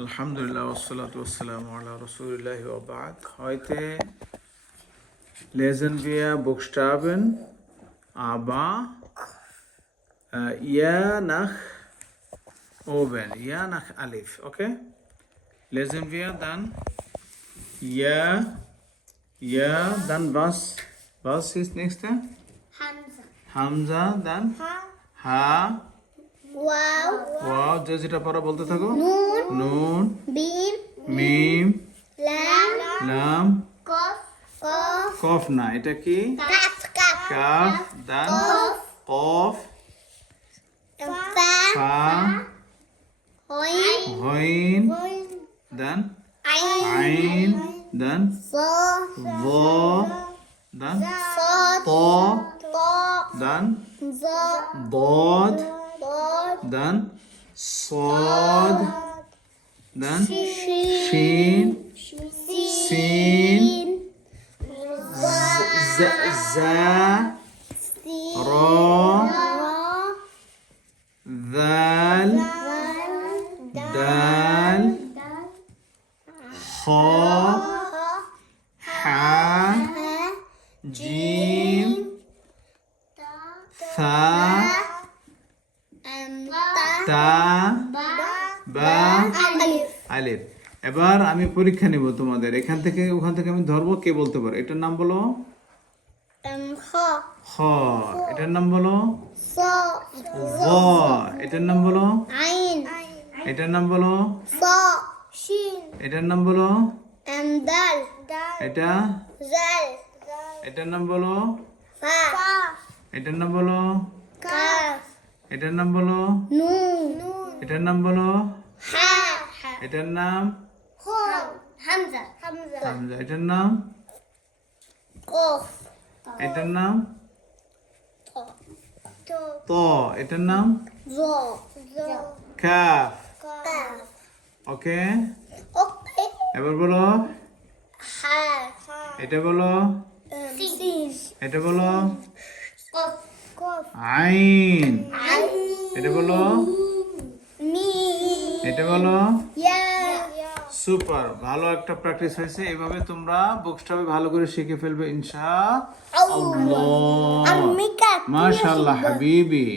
Alhamdulillah wassalatu wassalamu ala Rasulillahi wa ba'd. Heute lesen wir Buchstaben aber ja nach oben, ja nach Alif, okay? Lesen wir dann ja, dann was ist nächste? Hamza. Hamza, dann ha, Wow. যেটা পড়া বলতে থাকো Nun. নুন Bim. মিম Lam. লাম Kof. Kof. কফ না এটা কি Kaf. Kaf. Calf দান কফ Fa. ফা Hoin. হইন দান Ain. আইন দান So. ভ দান So. ত To. দান So. ضاد Bod. দান صاد দান Shin. শিন সিন زا را ذال دال خا حا جيم ثا তা বা আলিফ। এবার আমি পরীক্ষা নিব তোমাদের, এখান থেকে ওখান থেকে আমি ধরবো, কে বলতে পারো। এটার নাম বলো খ, এটার নাম বলো গ, এটার নাম বলো, এটার নাম বলো, এটার নাম বলো, এটা এটার নাম বলো, এটার নাম বলো, এটার নাম বলো, এটার নাম বলো, এটার নাম Hamza. হামজা, এটার নাম, Kof. এটার নাম ত, এটার নাম Zo. কাফ। Kaf. ওকে, Okay. এবার বলো Ha. এটা বলো, Sin. এটা বলো Kof. Kof. আইন, Ain. এটা বলো, Mim. এটা বলো। Ya. সুপার, ভালো একটা প্র্যাকটিস হয়েছে। এভাবে তোমরা বুকস্টাবে ভালো করে শিখে ফেলবে ইনশাআল্লাহ। Armika. মাশাআল্লাহ হাবিবি।